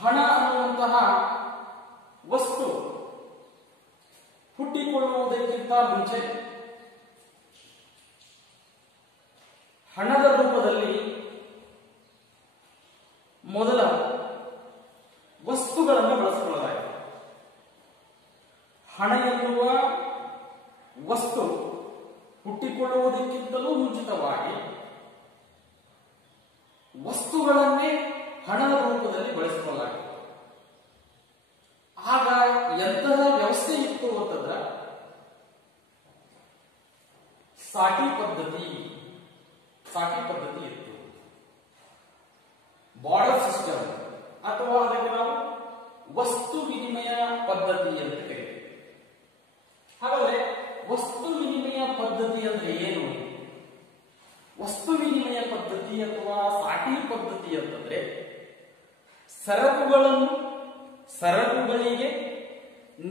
ಹಣ ಅನ್ನುವಂತಹ ವಸ್ತು ಹುಟ್ಟಿಕೊಳ್ಳುವುದಕ್ಕಿಂತ ಮುಂಚೆ ಹಣದ ರೂಪದಲ್ಲಿ ಮೊದಲ ವಸ್ತುಗಳನ್ನು ಬಳಸಿಕೊಳ್ಳಲಾಗಿದೆ. ಹಣ ಎನ್ನುವ ವಸ್ತು ಹುಟ್ಟಿಕೊಳ್ಳುವುದಕ್ಕಿಂತಲೂ ಮುಂಚಿತವಾಗಿ ವಸ್ತುಗಳನ್ನೇ ಹಣದ ರೂಪದಲ್ಲಿ ಬಳಸಿಕೊಳ್ಳಲಾಗಿದೆ. ಆಗ ಎಂತಹ ವ್ಯವಸ್ಥೆ ಇತ್ತು ಅಂತಂದ್ರೆ ಸಾಟಿ ಪದ್ಧತಿ ಇತ್ತು. ಬಾರ್ಡರ್ ಸಿಸ್ಟಮ್ ಅಥವಾ ಅದಕ್ಕೆ ನಾವು ವಸ್ತು ವಿನಿಮಯ ಪದ್ಧತಿ ಅಂತ ಕರೀತೀವಿ. ಹಾಗಾದ್ರೆ ವಸ್ತು ವಿನಿಮಯ ಪದ್ಧತಿ ಅಂದ್ರೆ ಏನು? ವಸ್ತು ವಿನಿಮಯ ಪದ್ಧತಿ ಅಥವಾ ಸಾಟಿ ಪದ್ಧತಿ ಅಂತಂದ್ರೆ ಸರಕುಗಳಿಗೆ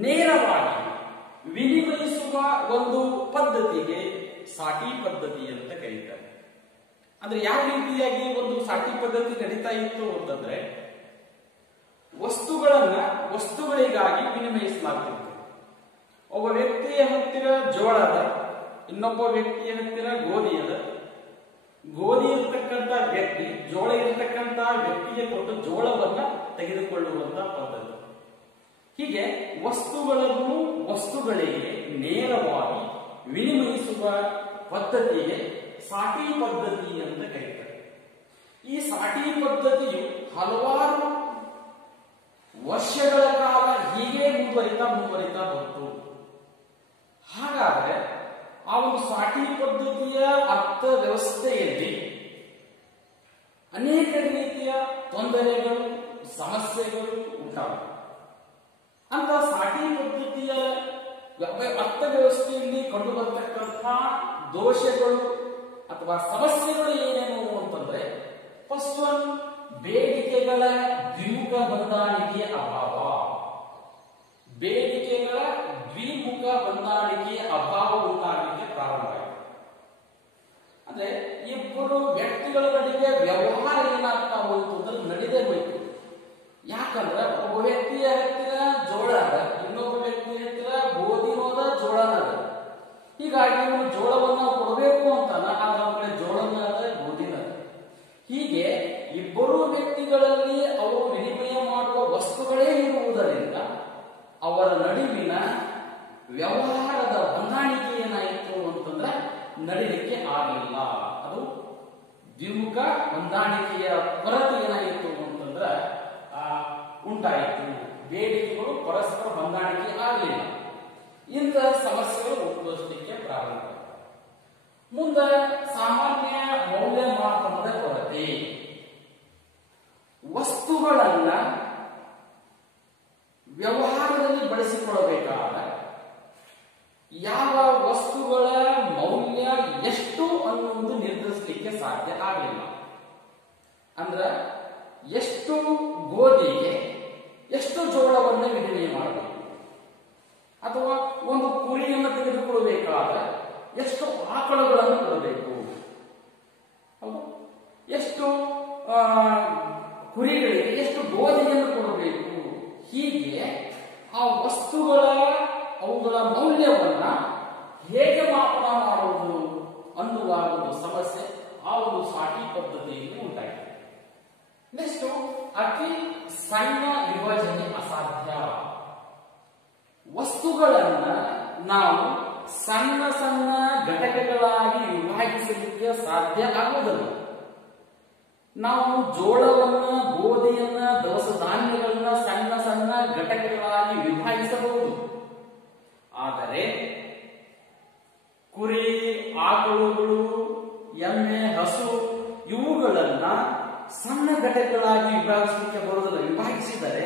ನೇರವಾಗಿ ವಿನಿಮಯಿಸುವ ಒಂದು ಪದ್ಧತಿಗೆ ಸಾಟಿ ಪದ್ಧತಿ ಅಂತ ಕರೀತಾರೆ. ಅಂದ್ರೆ ಯಾವ ರೀತಿಯಾಗಿ ಒಂದು ಸಾಟಿ ಪದ್ಧತಿ ನಡೀತಾ ಇತ್ತು ಅಂತಂದ್ರೆ ವಸ್ತುಗಳಿಗಾಗಿ ವಿನಿಮಯಿಸಲಾಗ್ತಿತ್ತು. ಒಬ್ಬ ವ್ಯಕ್ತಿಯ ಹತ್ತಿರ ಜೋಳ ಅದ, ಇನ್ನೊಬ್ಬ ವ್ಯಕ್ತಿಯ ಹತ್ತಿರ ಗೋಧಿ ಅದ. ಗೋಧಿ ಇರತಕ್ಕಂತ ವ್ಯಕ್ತಿ ಜೋಳ ಇರತಕ್ಕಂತ ವ್ಯಕ್ತಿಗೆ ಕೊಟ್ಟು ಜೋಳವನ್ನ ತೆಗೆದುಕೊಳ್ಳುವಂತ ಪದ್ಧತಿ. ಹೀಗೆ ವಸ್ತುಗಳಿಗೆ ನೇರವಾಗಿ ವಿನಿಮಯಿಸುವ ಪದ್ಧತಿಗೆ ಸಾಟಿ ಪದ್ಧತಿ ಅಂತ ಕರೀತಾರೆ. ಈ ಸಾಟಿ ಪದ್ಧತಿಯು ಹಲವಾರು ವರ್ಷಗಳ ಕಾಲ ಹೀಗೆ ಮುಂದುವರಿತಾ ಬಂತು. ಹಾಗಾದ್ರೆ ಆ ಒಂದು ಸಾಟಿ ಪದ್ಧತಿಯ ಅರ್ಥ ವ್ಯವಸ್ಥೆಯಲ್ಲಿ ಅನೇಕ ರೀತಿಯ ತೊಂದರೆಗಳು, ಸಮಸ್ಯೆಗಳು ಉಂಟಾಗುತ್ತವೆ. ಅಂತ ಸಾಟಿ ಪದ್ಧತಿಯ ಅರ್ಥ ವ್ಯವಸ್ಥೆಯಲ್ಲಿ ಕಂಡು ಬರ್ತಕ್ಕಂಥ ದೋಷಗಳು ಅಥವಾ ಸಮಸ್ಯೆಗಳು ಏನೇನು ಅಂತಂದ್ರೆ ಫಸ್ಟ್ ಒನ್, ಬೇಡಿಕೆಗಳ ದ್ವಿಮುಖ ಹೊಂದಾಣಿಕೆಯ ಅಭಾವ. ಬೇಡಿಕೆಗಳ ದ್ವಿಮುಖ ಹೊಂದಾಣಿಕೆಯ ಅಭಾವ ಉಂಟಾಗಲಿಕ್ಕೆ ಪ್ರಾರಂಭವಾಯಿತು. ಅಂದ್ರೆ ಇಬ್ಬರು ವ್ಯಕ್ತಿಗಳ ನಡುವೆ ವ್ಯವಹಾರ ಏನಾಗ್ತಾ ಹೋಯಿತು ಅಂದ್ರೆ ನಡೆದೇ ಹೋಯಿತು. ಯಾಕಂದ್ರೆ ಒಬ್ಬ ವ್ಯಕ್ತಿಯ ಹತ್ತಿರ ಜೋಳ ಅದ, ಇನ್ನೊಬ್ಬ ವ್ಯಕ್ತಿಯ ಹತ್ತಿರ ಗೋಧಿನೋದ ಜೋಳನ ಅದ. ಹೀಗಾಗಿ ಇವನು ಜೋಳವನ್ನ ಕೊಡಬೇಕು ಅಂತಾನ, ಆದ್ರೆ ನಮ್ಮ ಕಡೆ ಜೋಳನ ಅದ, ಗೋಧಿನ ಅದ. ಹೀಗೆ ಇಬ್ಬರು ವ್ಯಕ್ತಿಗಳಲ್ಲಿ ಅವರು ವಿನಿಮಯ ಮಾಡುವ ವಸ್ತುಗಳೇ ಇರುವುದರಿಂದ ಅವರ ನಡುವಿನ ವ್ಯವಹಾರದ ಹೊಂದಾಣಿಕೆ ಏನಾಯಿತು ಅಂತಂದ್ರೆ ನಡೀಲಿಕ್ಕೆ ಆಗಲಿಲ್ಲ. ಅದು ದ್ವಿಮುಖ ಹೊಂದಾಣಿಕೆಯ ಕೊರತೆ ಏನಾಯಿತು ಅಂತಂದ್ರೆ ಉಂಟಾಯಿತು. ಬೇಡಿಕೆಗಳು ಪರಸ್ಪರ ಹೊಂದಾಣಿಕೆ ಆಗಲಿಲ್ಲ. ಇಂತಹ ಸಮಸ್ಯೆಗಳು ಉದ್ಭವಿಸಲಿಕ್ಕೆ ಪ್ರಾರಂಭ. ಮುಂದೆ ಸಾಮಾನ್ಯ ಮೌಲ್ಯಮಾಪನದ ಕೊರತೆ. ವಸ್ತುಗಳನ್ನ ವ್ಯವಹಾರದಲ್ಲಿ ಬಳಸಿಕೊಳ್ಳಬೇಕಾದ ಯಾವ ವಸ್ತುಗಳ ಮೌಲ್ಯ ಎಷ್ಟು ಅನ್ನುವುದು ನಿರ್ಧರಿಸಲಿಕ್ಕೆ ಸಾಧ್ಯ ಆಗಲಿಲ್ಲ. ಅಂದ್ರ ಎಷ್ಟು ಗೋಧಿಗೆ ಎಷ್ಟು ಜೋಳವನ್ನು ವಿನಿಮಯ ಮಾಡಬೇಕು, ಅಥವಾ ಒಂದು ಕುರಿಯನ್ನು ತೆಗೆದುಕೊಳ್ಳಬೇಕಾದ ಎಷ್ಟು ಆಕಳುಗಳನ್ನು ಕೊಡಬೇಕು, ಎಷ್ಟು ಕುರಿಗಳಿಗೆ ಎಷ್ಟು ಗೋಧಿಯನ್ನು ಕೊಡಬೇಕು. ಹೀಗೆ ಆ ಅವುಗಳ ಮೌಲ್ಯವನ್ನ ಹೇಗೆ ಮಾಪನ ಮಾಡುವುದು ಅನ್ನುವ ಒಂದು ಸಮಸ್ಯೆ ಆ ಒಂದು ಸಾಟಿ ಪದ್ಧತಿಯಲ್ಲಿ ಉಂಟಾಗಿದೆ. ನೆಕ್ಸ್ಟ್, ಅತಿ ಸಣ್ಣ ವಿಭಜನೆ ಅಸಾಧ್ಯ. ವಸ್ತುಗಳನ್ನ ನಾವು ಸಣ್ಣ ಸಣ್ಣ ಘಟಕಗಳಾಗಿ ವಿಭಾಗಿಸಲಿಕ್ಕೆ ಸಾಧ್ಯ ಆಗುವುದಿಲ್ಲ. ನಾವು ಜೋಳವನ್ನ, ಗೋಧಿಯನ್ನ, ದವಸ ಧಾನ್ಯಗಳನ್ನ ಸಣ್ಣ ಸಣ್ಣ ಘಟಕಗಳಾಗಿ ವಿಭಾಗಿಸಬಹುದು. ಆದರೆ ಕುರಿ, ಆಕಳುಗಳು, ಎಮ್ಮೆ, ಹಸು ಇವುಗಳನ್ನ ಸಣ್ಣ ಘಟಕಗಳಾಗಿ ವಿಭಾಗಿಸಲಿಕ್ಕೆ ಬರುವುದಿಲ್ಲ. ವಿಭಾಗಿಸಿದರೆ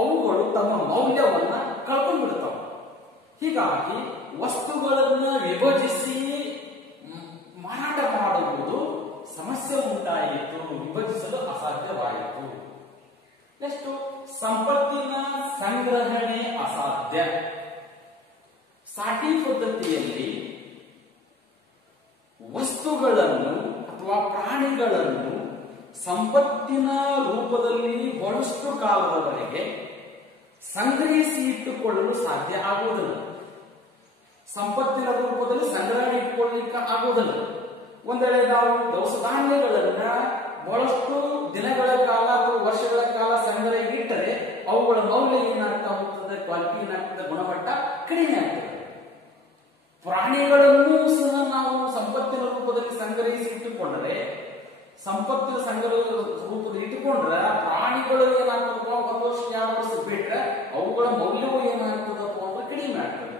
ಅವುಗಳು ತಮ್ಮ ಮೌಲ್ಯವನ್ನ ಕಳ್ಕೊಂಡ್ಬಿಡ್ತಾವೆ. ಹೀಗಾಗಿ ವಸ್ತುಗಳನ್ನ ವಿಭಜಿಸಿ ಮಾರಾಟ ಮಾಡುವುದು ಸಮಸ್ಯೆ ಉಂಟಾಯಿತು, ವಿಭಜಿಸಲು ಅಸಾಧ್ಯವಾಯಿತು. ನೆಕ್ಸ್ಟ್, ಸಂಪತ್ತಿನ ಸಂಗ್ರಹಣೆ ಅಸಾಧ್ಯ. ಸಾಟಿ ಪದ್ಧತಿಯಲ್ಲಿ ವಸ್ತುಗಳನ್ನು ಅಥವಾ ಪ್ರಾಣಿಗಳನ್ನು ಸಂಪತ್ತಿನ ರೂಪದಲ್ಲಿ ಬಹಳಷ್ಟು ಕಾಲದವರೆಗೆ ಸಂಗ್ರಹಿಸಿ ಇಟ್ಟುಕೊಳ್ಳಲು ಸಾಧ್ಯ ಆಗುವುದಿಲ್ಲ. ಸಂಪತ್ತಿನ ರೂಪದಲ್ಲಿ ಸಂಗ್ರಹಣೆ ಇಟ್ಟುಕೊಳ್ಳಲಿಕ್ಕೆ ಆಗುವುದಿಲ್ಲ. ಒಂದ್ ವೇಳೆ ನಾವು ದವಸ ಧಾನ್ಯಗಳನ್ನ ಬಹಳಷ್ಟು ದಿನಗಳ ಕಾಲ ಅಥವಾ ವರ್ಷಗಳ ಕಾಲ ಸಂಗ್ರಹ ಇಟ್ಟರೆ ಅವುಗಳ ಮೌಲ್ಯ ಏನಾಗ್ತಾ ಹೋಗ್ತದೆ, ಕ್ವಾಲಿಟಿ ಏನಾಗ್ತದೆ, ಗುಣಮಟ್ಟ ಕಡಿಮೆ ಆಗ್ತದೆ. ಪ್ರಾಣಿಗಳನ್ನು ಸಹ ನಾವು ಸಂಪತ್ತಿನ ರೂಪದಲ್ಲಿ ಸಂಗ್ರಹಿಸಿ ಇಟ್ಟುಕೊಂಡರೆ, ಸಂಪತ್ತಿನ ಸಂಗ್ರಹ ರೂಪದಲ್ಲಿ ಇಟ್ಟುಕೊಂಡ್ರೆ ಪ್ರಾಣಿಗಳು ಏನಾಗ್ತದಪ್ಪ, 1 ವರ್ಷ 2 ವರ್ಷ ಬಿಟ್ರೆ ಅವುಗಳ ಮೌಲ್ಯವು ಏನಾಗ್ತದಪ್ಪ ಅಂದ್ರೆ ಕಡಿಮೆ ಆಗ್ತದೆ.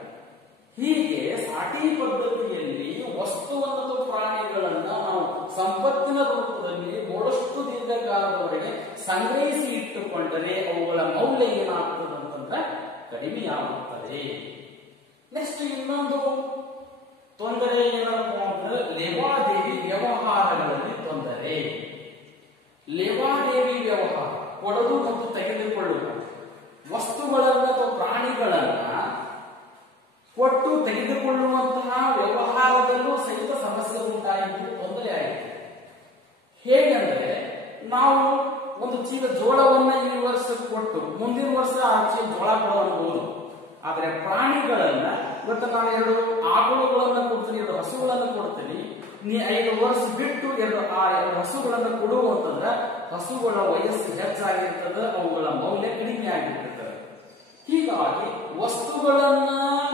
ಹೀಗೆ ಸಾಟಿ ಪದ್ಧತಿಯಲ್ಲಿ ವಸ್ತುವನ್ನು ಅಥವಾ ಪ್ರಾಣಿಗಳನ್ನ ನಾವು ಸಂಪತ್ತಿನ ರೂಪದಲ್ಲಿ ಬಹಳಷ್ಟು ದೀರ್ಘಕಾಲದವರೆಗೆ ಸಂಗ್ರಹಿಸಿ ಇಟ್ಟುಕೊಂಡರೆ ಅವುಗಳ ಮೌಲ್ಯ ಏನಾಗ್ತದೆ ಅಂತಂದ್ರೆ ಕಡಿಮೆಯಾಗುತ್ತದೆ. ನೆಕ್ಸ್ಟ್ ಇನ್ನೊಂದು ತೊಂದರೆ ಏನಪ್ಪ ಅಂದ್ರೆ ಲೇವಾದೇವಿ ವ್ಯವಹಾರಗಳಲ್ಲಿ ತೊಂದರೆ. ಲೇವಾದೇವಿ ವ್ಯವಹಾರ, ಕೊಡಲು ಮತ್ತು ತೆಗೆದುಕೊಳ್ಳುವ ವಸ್ತುಗಳನ್ನ ಅಥವಾ ಪ್ರಾಣಿಗಳನ್ನ ಕೊಟ್ಟು ತೆಗೆದುಕೊಳ್ಳುವಂತಹ ವ್ಯವಹಾರದಲ್ಲೂ ಸಹಿತ ಸಮಸ್ಯೆ ಉಂಟಾಯಿತು, ತೊಂದರೆ ಆಯಿತು. ಹೇಗೆಂದ್ರೆ ನಾವು ಒಂದು ಚೀಲ ಜೋಳವನ್ನ ಈ ವರ್ಷ ಕೊಟ್ಟು ಮುಂದಿನ ವರ್ಷ ಆ ಚೀಲ ಜೋಳ ಕೊಡಬಹುದು. ಆದ್ರೆ ಪ್ರಾಣಿಗಳನ್ನ ಇವತ್ತು ನಾನು 2 ಆಕಳುಗಳನ್ನ ಕೊಡ್ತೀನಿ, 2 ಹಸುಗಳನ್ನ ಕೊಡ್ತೀನಿ, ನೀ 5 ವರ್ಷ ಬಿಟ್ಟು 2 ಹಸುಗಳನ್ನ ಕೊಡುವಂತಂದ್ರೆ ಹಸುಗಳ ವಯಸ್ಸು ಹೆಚ್ಚಾಗಿರ್ತದೆ, ಅವುಗಳ ಮೌಲ್ಯ ಕಡಿಮೆ ಆಗಿರ್ತದೆ. ಹೀಗಾಗಿ ವಸ್ತುಗಳನ್ನ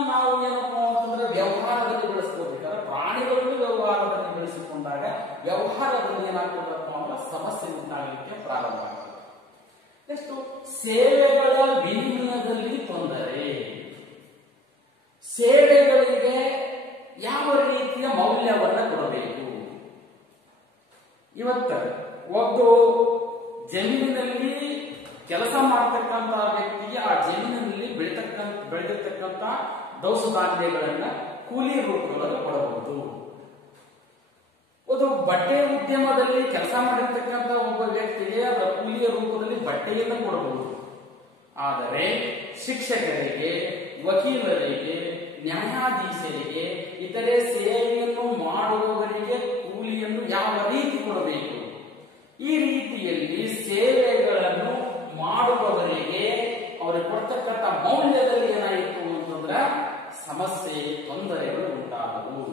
ನಾವು ಏನಪ್ಪಾ ಅಂತಂದ್ರೆ ವ್ಯವಹಾರದಲ್ಲಿ ಬೆಳೆಸ್ಕೋಬೇಕಾದ್ರೆ ಪ್ರಾಣಿಗಳನ್ನು ವ್ಯವಹಾರದಲ್ಲಿ ಬೆಳೆಸಿಕೊಂಡಾಗ ವ್ಯವಹಾರದಲ್ಲಿ ಏನಾಗ್ತದಪ್ಪ ಅಂದ್ರೆ ಸಮಸ್ಯೆ ಉಂಟಾಗಲಿಕ್ಕೆ ಪ್ರಾರಂಭ ಆಗ್ತದೆ. ನೆಕ್ಸ್ಟ್ ಸೇವೆಗಳ ವಿನಿಮಯದಲ್ಲಿ ತೊಂದರೆ. ಸೇವೆಗಳಿಗೆ ಯಾವ ರೀತಿಯ ಮೌಲ್ಯವನ್ನ ಕೊಡಬೇಕು? ಇವತ್ತು ಒಬ್ಬರು ಜಮೀನಿನಲ್ಲಿ ಕೆಲಸ ಮಾಡತಕ್ಕಂತ ವ್ಯಕ್ತಿಗೆ ಆ ಜಮೀನಿನಲ್ಲಿ ಬೆಳೆದಿರ್ತಕ್ಕಂತ ದವಸ ಧಾನ್ಯಗಳನ್ನ ಕೂಲಿ ರೂಪದೊಳಗೆ ಕೊಡಬಹುದು. ಒಂದು ಬಟ್ಟೆ ಉದ್ಯಮದಲ್ಲಿ ಕೆಲಸ ಮಾಡಿರ್ತಕ್ಕಂಥ ಒಬ್ಬ ವ್ಯಕ್ತಿಗೆ ಅದರ ಕೂಲಿಯ ರೂಪದಲ್ಲಿ ಬಟ್ಟೆಯನ್ನು ಕೊಡಬಹುದು. ಆದರೆ ಶಿಕ್ಷಕರಿಗೆ, ವಕೀಲರಿಗೆ, ನ್ಯಾಯಾಧೀಶರಿಗೆ, ಇತರೆ ಸೇವೆಯನ್ನು ಮಾಡುವವರಿಗೆ ಕೂಲಿಯನ್ನು ಯಾವ ರೀತಿ ಕೊಡಬೇಕು? ಈ ರೀತಿಯಲ್ಲಿ ಸೇವೆಗಳನ್ನು ಮಾಡುವವರಿಗೆ ಅವರಿಗೆ ಕೊಡ್ತಕ್ಕಂಥ ಮೌಲ್ಯದಲ್ಲಿ ಏನಾಯಿತು ಅಂತಂದ್ರೆ ಸಮಸ್ಯೆ, ತೊಂದರೆಗಳು ಉಂಟಾದವು.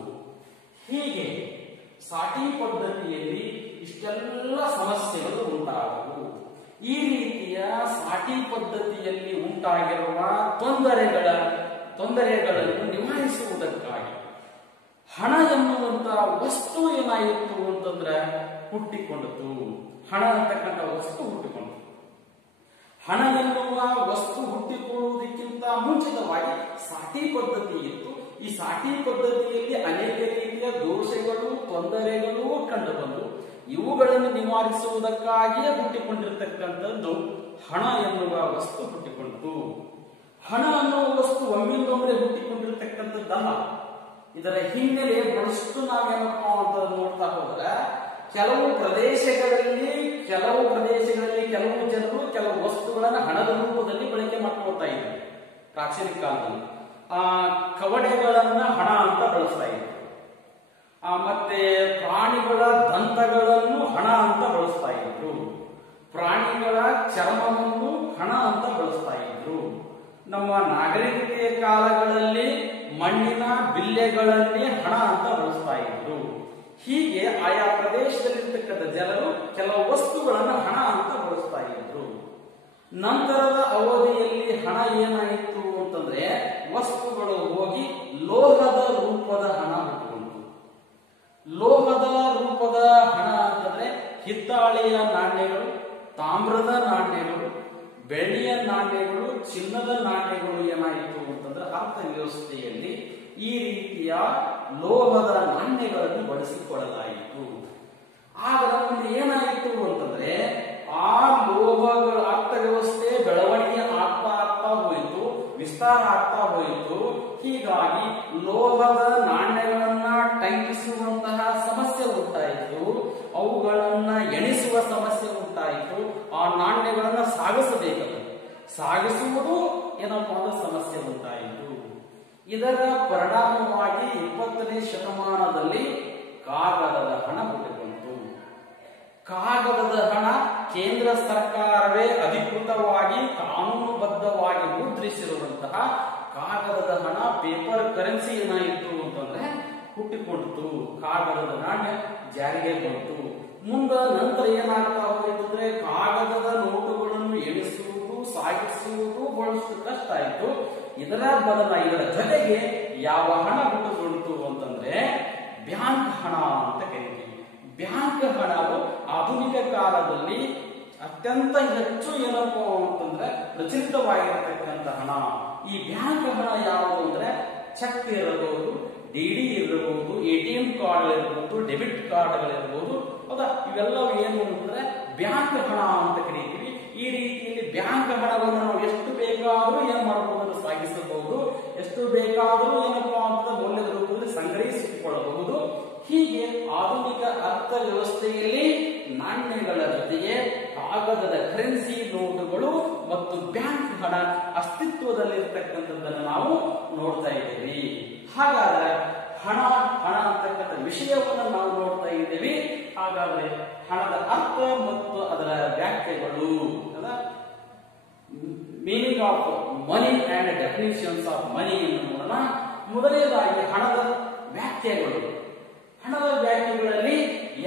ಹೀಗೆ ಸಾಟಿ ಪದ್ಧತಿಯಲ್ಲಿ ಇಷ್ಟೆಲ್ಲ ಸಮಸ್ಯೆಗಳು ಉಂಟಾದವು. ಈ ರೀತಿಯ ಸಾಟಿ ಪದ್ಧತಿಯಲ್ಲಿ ಉಂಟಾಗಿರುವ ತೊಂದರೆಗಳನ್ನು ನಿವಾರಿಸುವುದಕ್ಕಾಗಿ ಹಣ ಎನ್ನುವಂತಹ ವಸ್ತು ಏನಾಯಿತು ಅಂತಂದ್ರೆ ಹುಟ್ಟಿಕೊಂಡಿತು. ಹಣ ಅಂತಕ್ಕಂಥ ವಸ್ತು ಹುಟ್ಟಿಕೊಂಡಿತು. ಹಣ ಎನ್ನುವ ವಸ್ತು ಹುಟ್ಟಿಕೊಳ್ಳುವುದಕ್ಕಿಂತ ಮುಂಚಿತವಾಗಿ ಸಾಟಿ ಪದ್ಧತಿ ಇತ್ತು. ಈ ಸಾಟಿ ಪದ್ಧತಿಯಲ್ಲಿ ಅನೇಕ ರೀತಿಯ ದೋಷಗಳು, ತೊಂದರೆಗಳು ಕಂಡುಬಂದು ಇವುಗಳನ್ನು ನಿವಾರಿಸುವುದಕ್ಕಾಗಿಯೇ ಹುಟ್ಟಿಕೊಂಡಿರ್ತಕ್ಕಂಥದ್ದು ಹಣ ಎನ್ನುವ ವಸ್ತು ಹುಟ್ಟಿಕೊಂಡಿತು. ಹಣ ಅನ್ನುವ ವಸ್ತು ಒಮ್ಮಿಂದೊಮ್ಮೆ ಹುಟ್ಟಿಕೊಂಡಿರ್ತಕ್ಕಂಥದ್ದಲ್ಲ. ಇದರ ಹಿನ್ನೆಲೆ ಬಹಳಷ್ಟು ನಾವೇನಪ್ಪ ಅಂತ ನೋಡ್ತಾ ಹೋದ್ರೆ ಕೆಲವು ಪ್ರದೇಶಗಳಲ್ಲಿ ಕೆಲವು ಜನರು ಕೆಲವು ವಸ್ತುಗಳನ್ನ ಹಣದ ರೂಪದಲ್ಲಿ ಬಳಕೆ ಮಾಡ್ಕೊಳ್ತಾ ಇದ್ದಾರೆ. ಪ್ರಾಚೀನ ಕಾಲದಲ್ಲಿ ಕವಡೆಗಳನ್ನ ಹಣ ಅಂತ ಬಳಸ್ತಾ ಇದ್ರು. ಮತ್ತೆ ಪ್ರಾಣಿಗಳ ದಂತಗಳನ್ನು ಹಣ ಅಂತ ಬಳಸ್ತಾ ಇದ್ರು. ಪ್ರಾಣಿಗಳ ಚರ್ಮವನ್ನು ಹಣ ಅಂತ ಬಳಸ್ತಾ ಇದ್ರು. ನಮ್ಮ ನಾಗರಿಕತೆಯ ಕಾಲಗಳಲ್ಲಿ ಮಣ್ಣಿನ ಬಿಲ್ಲೆಗಳನ್ನೇ ಹಣ ಅಂತ ಬಳಸ್ತಾ ಇದ್ರು. ಹೀಗೆ ಆಯಾ ಪ್ರದೇಶದಲ್ಲಿರ್ತಕ್ಕಂಥ ಜನರು ಕೆಲವು ವಸ್ತುಗಳನ್ನು ಹಣ ಅಂತ ಬಳಸ್ತಾ ಇದ್ರು. ನಂತರದ ಅವಧಿಯಲ್ಲಿ ಹಣ ಏನಾಯಿತು ಅಂತಂದ್ರೆ ವಸ್ತುಗಳು ಹೋಗಿ ಲೋಹದ ರೂಪದ ಹಣ ಹುಟ್ಟುಕೊಂತು. ಲೋಹದ ರೂಪದ ಹಣ ಅಂತಂದ್ರೆ ಹಿತ್ತಾಳೆಯ ನಾಣ್ಯಗಳು, ತಾಮ್ರದ ನಾಣ್ಯಗಳು, ಬೆಳ್ಳಿಯ ನಾಣ್ಯಗಳು, ಚಿನ್ನದ ನಾಣ್ಯಗಳು ಏನಾಯಿತು ಅಂತಂದ್ರೆ ಅರ್ಥವ್ಯವಸ್ಥೆಯಲ್ಲಿ ಈ ರೀತಿಯ ಲೋಹದ ನಾಣ್ಯಗಳನ್ನು ಬಳಸಿಕೊಳ್ಳಲಾಯಿತು. ಆಗ ನಮಗೆ ಏನಾಯಿತು ಅಂತಂದ್ರೆ ಆ ಲೋಹಗಳ ಅರ್ಥವ್ಯವಸ್ಥೆ ಬೆಳವಣಿಗೆ ಆಗ್ತಾ ಹೋಯಿತು, ವಿಸ್ತಾರ ಆಗ್ತಾ ಹೋಯಿತು. ಹೀಗಾಗಿ ಲೋಹದ ನಾಣ್ಯಗಳನ್ನ ಟಂಕಿಸುವಂತಹ ಸಮಸ್ಯೆ ಉಂಟಾಯಿತು, ಅವುಗಳನ್ನ ಎಣಿಸುವ ಸಮಸ್ಯೆ ಉಂಟಾಯಿತು. ಆ ನಾಣ್ಯಗಳನ್ನ ಸಾಗಿಸುವುದು ಏನಪ್ಪಾ ಅಂದ್ರೆ ಸಮಸ್ಯೆ ಉಂಟಾಯಿತು. ಇದರ ಪರಿಣಾಮವಾಗಿ 20ನೇ ಶತಮಾನದಲ್ಲಿ ಕಾಗದದ ಹಣ ಹುಟ್ಟಿಕೊಂಡಿತು. ಕಾಗದದ ಹಣ ಕೇಂದ್ರ ಸರ್ಕಾರವೇ ಅಧಿಕೃತವಾಗಿ ಕಾನೂನುಬದ್ಧವಾಗಿ ಮುದ್ರಿಸಿರುವಂತಹ ಕಾಗದದ ಹಣ ಪೇಪರ್ ಕರೆನ್ಸಿ ಏನಾಯಿತು ಅಂತಂದ್ರೆ ಹುಟ್ಟಿಕೊಂಡಿತು. ಕಾಗದದ ನಾಣ್ಯ ಜಾರಿಗೆ ಬಂತು. ನಂತರ ಏನಾಗ್ತಾ ಹೋಯಿತು ಅಂದ್ರೆ ಕಾಗದದ ನೋಟುಗಳನ್ನು ಎಣಿಸುವುದು, ಸಾಗಿಸುವುದು ಬಹಳಷ್ಟು ಕಷ್ಟ ಆಯಿತು. ಇದರ ಜೊತೆಗೆ ಯಾವ ಹಣ ಹುಟ್ಟುಕೊಂಡಿತು ಅಂತಂದ್ರೆ ಬ್ಯಾಂಕ್ ಹಣ ಅಂತ ಕರೀತೀವಿ. ಬ್ಯಾಂಕ್ ಹಣವು ಆಧುನಿಕ ಕಾಲದಲ್ಲಿ ಅತ್ಯಂತ ಹೆಚ್ಚು ಏನಪ್ಪಾ ಅಂತಂದ್ರೆ ಪ್ರಚಲಿತವಾಗಿರತಕ್ಕಂಥ ಹಣ. ಈ ಬ್ಯಾಂಕ್ ಹಣ ಯಾವುದು ಅಂದ್ರೆ ಚೆಕ್ ಇರಬಹುದು, ಡಿಡಿ ಇರಬಹುದು, ಎಟಿಎಂ ಕಾರ್ಡ್ ಇರಬಹುದು, ಡೆಬಿಟ್ ಕಾರ್ಡ್ಗಳಿರಬಹುದು. ಹೌದಾ, ಇವೆಲ್ಲವೂ ಏನು ಅಂತಂದ್ರೆ ಬ್ಯಾಂಕ್ ಹಣ ಅಂತ ಕರೀತೀವಿ. ಈ ರೀತಿಯಲ್ಲಿ ಬ್ಯಾಂಕ್ ಹಣವನ್ನು ನಾವು ಎಷ್ಟು ಬೇಕಾದರೂ ಏನ್ ಮಾಡಬಹುದು, ಸಾಗಿಸಬಹುದು. ಎಷ್ಟು ಬೇಕಾದರೂ ಏನಪ್ಪಾ ಅಂತ ಮೌಲ್ಯದ ರೂಪದಲ್ಲಿ ಸಂಗ್ರಹಿಸಿಕೊಳ್ಳಬಹುದು. ಹೀಗೆ ಆಧುನಿಕ ಅರ್ಥವ್ಯವಸ್ಥೆಯಲ್ಲಿ ನಾಣ್ಯಗಳ ಜೊತೆಗೆ ಕಾಗದದ ಕರೆನ್ಸಿ ನೋಟುಗಳು ಮತ್ತು ಬ್ಯಾಂಕ್ ಹಣ ಅಸ್ತಿತ್ವದಲ್ಲಿರ್ತಕ್ಕಂಥದ್ದನ್ನು ನಾವು ನೋಡ್ತಾ ಇದ್ದೇವೆ. ಹಾಗಾದ್ರೆ ಹಣ ಅಂತಕ್ಕಂಥ ವಿಷಯವನ್ನು ನಾವು ನೋಡ್ತಾ ಇದ್ದೇವೆ. ಹಾಗಾದ್ರೆ ಹಣದ ಅರ್ಥ ಮತ್ತು ಅದರ ವ್ಯಾಖ್ಯೆಗಳು, meaning of money and definitions of money ನೋಡೋಣ. ಮೊದಲನೇದಾಗಿ ಹಣದ ವ್ಯಾಖ್ಯೆಗಳು. ಹಣದ ವ್ಯಾಖ್ಯೆಗಳಲ್ಲಿ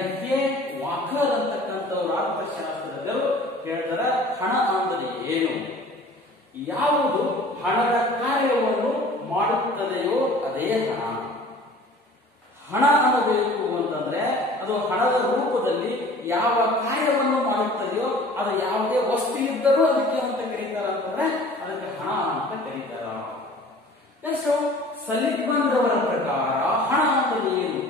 ಎಫ್.ಎ. ವಾಕರ್ ಅಂತಕ್ಕಂಥವ್ರು ಅರ್ಥಶಾಸ್ತ್ರಜ್ಞರು ಹೇಳ್ತಾರೆ, ಹಣ ಅಂದರೆ ಏನು, ಯಾವುದು ಹಣದ ಕಾರ್ಯವನ್ನು ಮಾಡುತ್ತದೆಯೋ ಅದೇ ಹಣ. ಹಣ ಅನ್ನಬೇಕು ಅಂತಂದ್ರೆ ಅದು ಹಣದ ರೂಪದಲ್ಲಿ ಯಾವ ಕಾರ್ಯವನ್ನು ಮಾಡುತ್ತದೆಯೋ ಅದು ಯಾವುದೇ ವಸ್ತು ಇದ್ದರೂ ಅದಕ್ಕೆ ಅಂತ ಕರೀತಾರ ಅಂತಂದ್ರೆ ಅದಕ್ಕೆ ಹಣ ಅಂತ ಕರೀತಾರ. ನೆಕ್ಸ್ಟ್ ಸಲಿಗ್ಮನ್ ರವರ ಪ್ರಕಾರ ಹಣ ಅಂದರೆ ಏನು,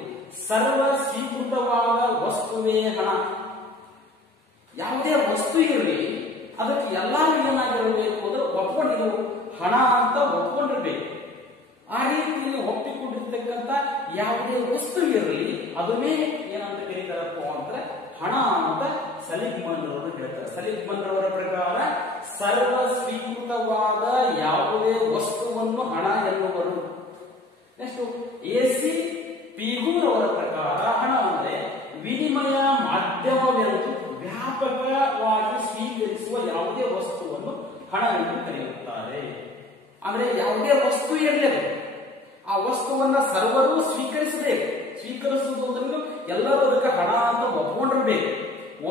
ಸರ್ವ ಸ್ವೀಕೃತವಾದ ವಸ್ತುವೇ ಹಣ. ಯಾವುದೇ ವಸ್ತು ಇರಲಿ ಅದಕ್ಕೆ ಎಲ್ಲಾ ಏನಾಗಿರಬೇಕು ಅಂದ್ರೆ ಒಪ್ಕೊಂಡಿರು ಹಣ ಅಂತ ಒಪ್ಕೊಂಡಿರ್ಬೇಕು. ಆ ರೀತಿಯಲ್ಲಿ ಒಪ್ಪಿಕೊಂಡಿರ್ತಕ್ಕಂಥ ಯಾವುದೇ ವಸ್ತು ಇರಲಿ ಅದನ್ನೇ ಏನಂತ ಕರೀತಾರಪ್ಪ ಅಂದ್ರೆ ಹಣ ಅಂತ ಸಲಿಗ್ಮನ್ ರವರು ಹೇಳ್ತಾರೆ. ಸಲಿಗ್ಮನ್ ರವರ ಪ್ರಕಾರ ಸರ್ವ ಸ್ವೀಕೃತವಾದ ಯಾವುದೇ ವಸ್ತುವನ್ನು ಹಣ ಎನ್ನುವರು. Next SC. ಪಿಗೂರ್ ಅವರ ಪ್ರಕಾರ ಹಣ ಅಂದ್ರೆ ವಿನಿಮಯ ಮಾಧ್ಯಮವೆಂದು ವ್ಯಾಪಕವಾಗಿ ಸ್ವೀಕರಿಸುವ ಯಾವುದೇ ವಸ್ತುವನ್ನು ಹಣ ಎಂದು ಕರೆಯುತ್ತಾರೆ. ಅಂದ್ರೆ ಯಾವುದೇ ವಸ್ತು ಇರಲೇಬೇಕು, ಆ ವಸ್ತುವನ್ನ ಸರ್ವರು ಸ್ವೀಕರಿಸಬೇಕು. ಸ್ವೀಕರಿಸುವುದು ಅಂದ್ರೆ ಎಲ್ಲರೂ ಅದಕ್ಕೆ ಹಣ ಅಂತ ಒಪ್ಕೊಂಡಿರ್ಬೇಕು.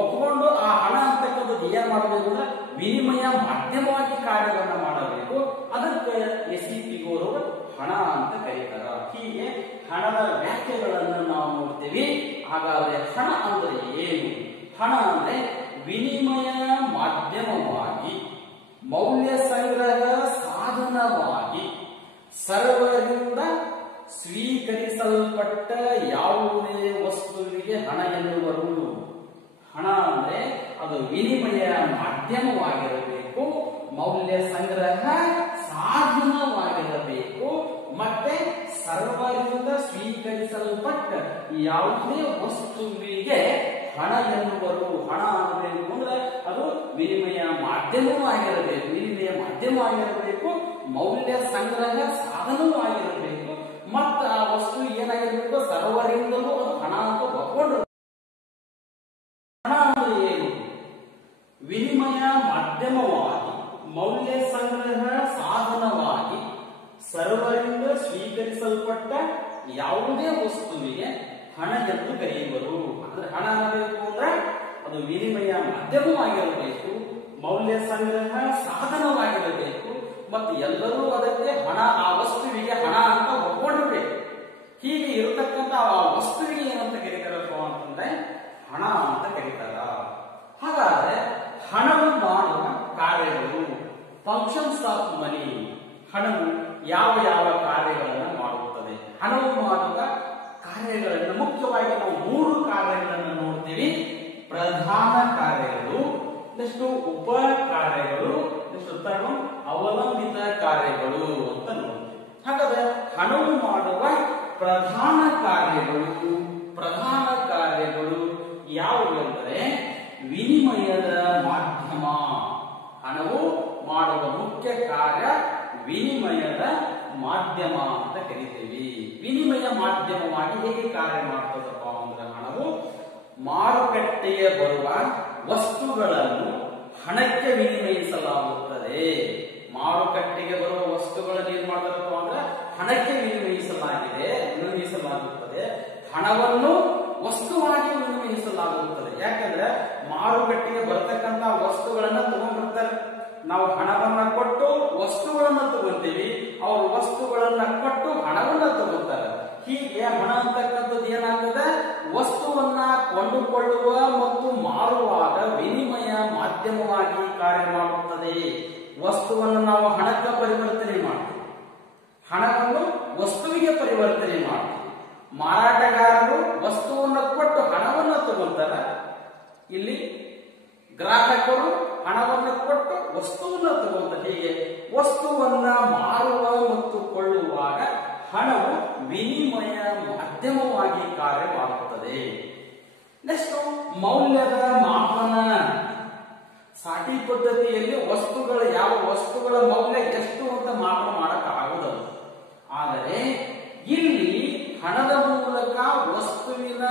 ಒಪ್ಕೊಂಡು ಆ ಹಣ ಅಂತಕ್ಕಂಥದ್ದು ಏನ್ ಮಾಡಬೇಕು ಅಂದ್ರೆ ವಿನಿಮಯ ಮಾಧ್ಯಮವಾಗಿ ಕಾರ್ಯವನ್ನ ಮಾಡಬೇಕು. ಅದಕ್ಕೆ ಎ.ಸಿ. ಪಿಗೂರ್ ಅವರು ಹಣ ಅಂತ ಕರೀತಾರ. ಹೀಗೆ ಹಣದ ವ್ಯಾಖ್ಯೆಗಳನ್ನು ನಾವು ನೋಡ್ತೀವಿ. ಹಾಗಾದ್ರೆ ಹಣ ಅಂದ್ರೆ ಏನು? ಹಣ ಅಂದ್ರೆ ವಿನಿಮಯ ಮಾಧ್ಯಮವಾಗಿ, ಮೌಲ್ಯ ಸಂಗ್ರಹ ಸಾಧನವಾಗಿ, ಸರ್ವರಿಂದ ಸ್ವೀಕರಿಸಲ್ಪಟ್ಟ ಯಾವುದೇ ವಸ್ತುವಿಗೆ ಹಣ ಎನ್ನುವರು. ಹಣ ಅಂದ್ರೆ ಅದು ವಿನಿಮಯ ಮಾಧ್ಯಮವಾಗಿರಬೇಕು, ಮೌಲ್ಯ ಸಂಗ್ರಹ ಸಾಧನವಾಗಿರಬೇಕು, ಮತ್ತೆ ಸರ್ವರಿಂದ ಸ್ವೀಕರಿಸಲ್ಪಟ್ಟ ಯಾವುದೇ ವಸ್ತುವಿಗೆ ಹಣ ಎನ್ನುವರು. ಹಣ ಅನ್ನಬೇಕು ಅಂದ್ರೆ ಅದು ವಿನಿಮಯ ಮಾಧ್ಯಮವೂ ಆಗಿರಬೇಕು, ವಿನಿಮಯ ಮಾಧ್ಯಮ ಆಗಿರಬೇಕು, ಮೌಲ್ಯ ಸಂಗ್ರಹ ಸಾಧನವೂ ಆಗಿರಬೇಕು, ಮತ್ತು ಆ ವಸ್ತು ಏನಾಗಿರ್ಬೇಕು ಸರ್ವರಿಂದಲೂ ಅದು ಹಣ ಅಂತ ಒಪ್ಕೊಂಡು. ಹಣ ಅಂದ್ರೆ ಏನು? ವಿನಿಮಯ ಮಾಧ್ಯಮವಾಗಿ, ಮೌಲ್ಯ ಸಂಗ್ರಹ ಸಾಧನವಾಗಿ, ಸರ್ವರಿಂದ ಸ್ವೀಕರಿಸಲ್ಪಟ್ಟ ಯಾವುದೇ ವಸ್ತುವಿಗೆ ಹಣ ಎಂದು ಕರೆಯುವರು. ಅಂದ್ರೆ ಹಣ ಅನ್ನಬೇಕು ಅಂದ್ರೆ ಅದು ವಿನಿಮಯ ಮಾಧ್ಯಮವಾಗಿರಬೇಕು, ಮೌಲ್ಯ ಸಂಗ್ರಹ ಸಾಧನವಾಗಿರಬೇಕು, ಮತ್ತು ಎಲ್ಲರೂ ಅದಕ್ಕೆ ಹಣ, ಆ ವಸ್ತುವಿಗೆ ಹಣ ಅಂತ ಒಪ್ಕೊಂಡಿರ್ಬೇಕು. ಹೀಗೆ ಇರತಕ್ಕಂಥ ಆ ವಸ್ತುವಿಗೆ ಏನಂತ ಕರೀತಾರಪ್ಪ ಅಂತಂದ್ರೆ ಹಣ ಅಂತ ಕರೀತಾರ. ಹಾಗಾದ್ರೆ ಹಣವು ಮಾಡುವ ಕಾರ್ಯಗಳು, ಫಂಕ್ಷನ್ಸ್ ಆಫ್ ಮನಿ. ಹಣವು ಯಾವ ಯಾವ ಕಾರ್ಯಗಳನ್ನು ಮಾಡುತ್ತದೆ? ಹಣವು ಮಾಡುವ ಕಾರ್ಯಗಳನ್ನು ಮುಖ್ಯವಾಗಿ ನಾವು 3 ಕಾರ್ಯಗಳನ್ನು ನೋಡ್ತೀವಿ. ಪ್ರಧಾನ ಕಾರ್ಯಗಳು, ನೆಕ್ಸ್ಟ್ ಉಪ ಕಾರ್ಯಗಳು, ನೆಕ್ಸ್ಟ್ ಅವಲಂಬಿತ ಕಾರ್ಯಗಳು ಅಂತ ನೋಡ್ತೀವಿ. ಹಾಗಾದ್ರೆ ಹಣವು ಮಾಡುವ ಪ್ರಧಾನ ಕಾರ್ಯಗಳು ಯಾವುವು ಅಂದರೆ ವಿನಿಮಯದ ಮಾಧ್ಯಮ. ಹಣವು ಮಾಡುವ ಮುಖ್ಯ ಕಾರ್ಯ ವಿನಿಮಯದ ಮಾಧ್ಯಮ ಅಂತ ಕರಿತೀವಿ. ವಿನಿಮಯ ಮಾಧ್ಯಮವಾಗಿ ಹೇಗೆ ಕಾರ್ಯ ಮಾಡ್ತದಪ್ಪ ಅಂದ್ರೆ ಹಣವು ಮಾರುಕಟ್ಟೆಗೆ ಬರುವ ವಸ್ತುಗಳನ್ನು ಹಣಕ್ಕೆ ವಿನಿಮಯಿಸಲಾಗುತ್ತದೆ. ಮಾರುಕಟ್ಟೆಗೆ ಬರುವ ವಸ್ತುಗಳನ್ನು ಏನ್ ಮಾಡಬೇಕು ಅಂದ್ರೆ ಹಣಕ್ಕೆ ವಿನಿಮಯಿಸಲಾಗುತ್ತದೆ. ಹಣವನ್ನು ವಸ್ತುವಾಗಿ ವಿನಿಮಯಿಸಲಾಗುತ್ತದೆ. ಯಾಕಂದ್ರೆ ಮಾರುಕಟ್ಟೆಗೆ ಬರತಕ್ಕಂತ ವಸ್ತುಗಳನ್ನ ತಗೊಂಡ್ಬಿಡ್ತಾರೆ. ನಾವು ಹಣವನ್ನ ಕೊಟ್ಟು ವಸ್ತುಗಳನ್ನ ತಗೊಂತೀವಿ, ಅವರು ವಸ್ತುಗಳನ್ನ ಕೊಟ್ಟು ಹಣವನ್ನ ತಗೋತಾರೆ. ಹೀಗೆ ಹಣ ಅಂತಕ್ಕಂಥದ್ದು ಏನಾಗ್ತದೆ, ವಸ್ತುವನ್ನ ಕೊಂಡುಕೊಳ್ಳುವ ಮತ್ತು ಮಾರುವಾಗ ವಿನಿಮಯ ಮಾಧ್ಯಮವಾಗಿ ಕಾರ್ಯ ಮಾಡುತ್ತದೆ. ವಸ್ತುವನ್ನು ನಾವು ಹಣಕ್ಕೆ ಪರಿವರ್ತನೆ ಮಾಡ್ತೀವಿ, ಹಣವನ್ನು ವಸ್ತುವಿಗೆ ಪರಿವರ್ತನೆ ಮಾಡ್ತೀವಿ. ಮಾರಾಟಗಾರರು ವಸ್ತುವನ್ನು ಕೊಟ್ಟು ಹಣವನ್ನು ತಗೊಂತಾರೆ, ಇಲ್ಲಿ ಗ್ರಾಹಕರು ಹಣವನ್ನು ಕೊಟ್ಟು ವಸ್ತುವನ್ನು ತಗೊಂತಾರೆ. ಹೀಗೆ ವಸ್ತುವನ್ನ ಮಾರುವ ಮತ್ತು ಕೊಳ್ಳುವಾಗ ಹಣವು ವಿನಿಮಯ ಮಾಧ್ಯಮವಾಗಿ ಕಾರ್ಯ ಮಾಡುತ್ತದೆ. ನೆಕ್ಸ್ಟ್ ಮೌಲ್ಯದ ಮಾಪನ. ಸಾಟಿ ಪದ್ಧತಿಯಲ್ಲಿ ಯಾವ ವಸ್ತುಗಳ ಮೌಲ್ಯ ಎಷ್ಟು ಅಂತ ಮಾಪನ ಮಾಡಕ್ ಆಗುವುದಲ್ಲ. ಆದರೆ ಇಲ್ಲಿ ಹಣದ ಮೂಲಕ ವಸ್ತುವಿನ